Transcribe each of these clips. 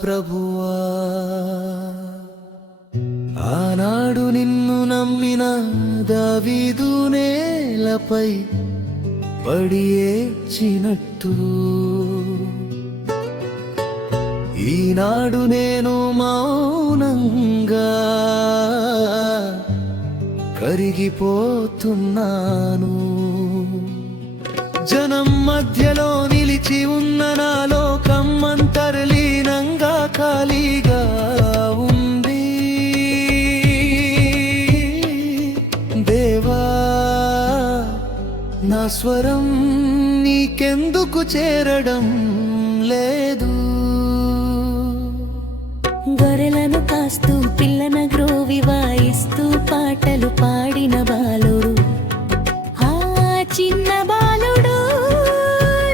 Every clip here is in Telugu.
ప్రభువా ఆనాడు నిన్ను నమ్మిన దావీదు నేలపై పడి ఏడ్చినట్టు ఈనాడు నేను మౌనంగా కరిగిపోతున్నాను. జనం మధ్యలో నిలిచి ఉన్న నా లోకం అంతర్లీనంగా ఖాళీగా ఉంది. దేవా నా స్వరం నీకెందుకు చేరడం లేదు? గొర్రెలను కాస్తూ పిల్లన గ్రోవి వాయిస్తూ పాటలు పాడిన బాలుడు, ఆ చిన్న బాలుడు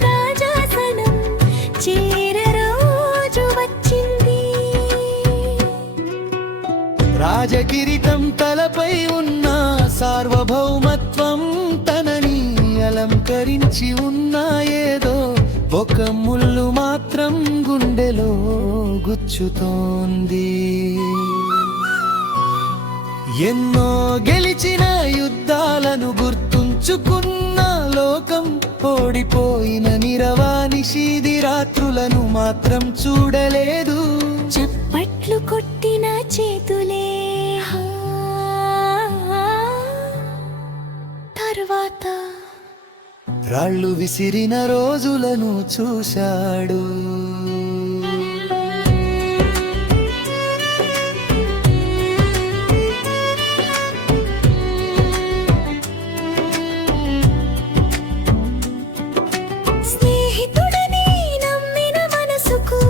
రాజాసనం చేరే రోజు వచ్చింది. రాజకిరీటం తలపై ఉన్న సార్వభౌమత్వం తనని అలంకరించి ఉన్న ఏదో ఒక ముళ్ళు మాత్రం గుండెలో గుచ్చుతోంది. ఎన్నో గెలిచిన యుద్ధాలను గుర్తుంచుకున్న లోకం ఓడిపోయిన నిరవానిషీది రాత్రులను మాత్రం చూడలేదు. చప్పట్లు కొట్టిన చేతులే తర్వాత రాళ్ళు విసిరిన రోజులను చూశాడు. స్నేహితుడని నమ్మిన మనసుకు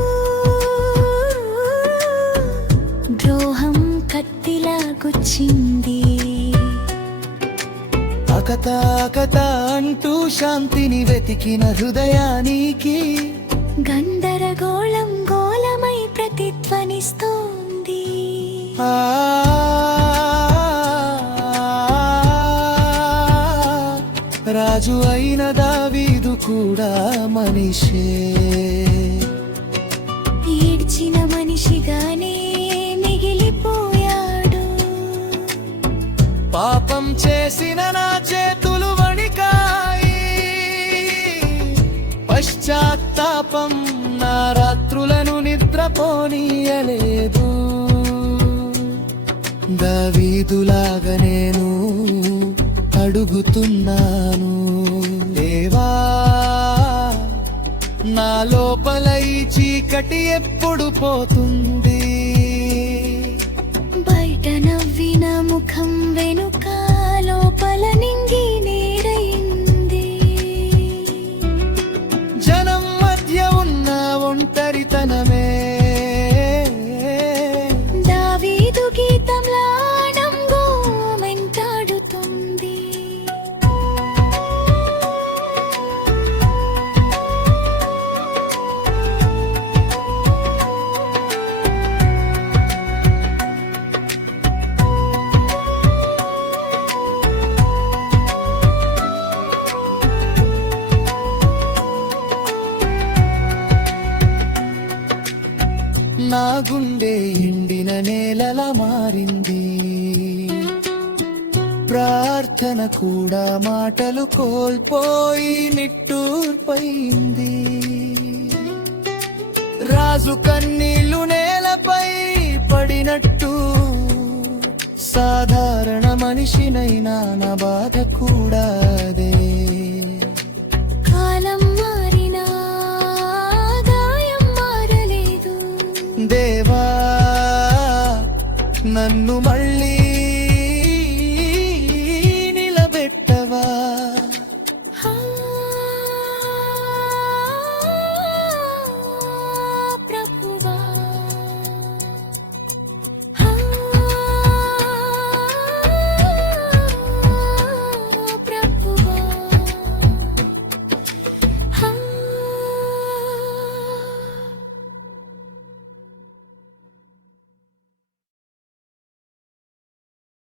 ద్రోహం కత్తిలా గుచ్చింది. అకత అంటూ శాంతిని వెతికిన హృదయానికి గందరగోళం గోళమై ప్రతిధ్వనిస్తోంది. రాజు అయిన దావీదు కూడా మనిషే, ఏడ్చిన మనిషిగానే మిగిలిపోయాడు. పాపం చేసిన నా చేతులు వణికాయి, పశ్చాత్తాపం నా రాత్రులను నిద్రపోనీయలేదు. దావీదులాగా నేను అడుగుతున్నాను, దేవా నా లోపల ఈ చీకటి ఎప్పుడు పోతుంది? బయట నవ్విన ముఖం వెనుక లోపల నింగి నీడయింది. జనం మధ్య ఉన్న ఒంటరితనమే దావీదు గీతంలా నంగో వెంటాడుతుంది. నా గుండె ఎండిన నేలలా మారింది. ప్రార్థన కూడా మాటలు కోల్పోయి నిట్టూర్పైంది. రాజు కన్నీళ్లు నేలపై పడినట్టు సాధారణ మనిషినైనా నా బాధ కూడా అదే. కాలం మారినా గాయం మారలేదు. దేవా నన్ను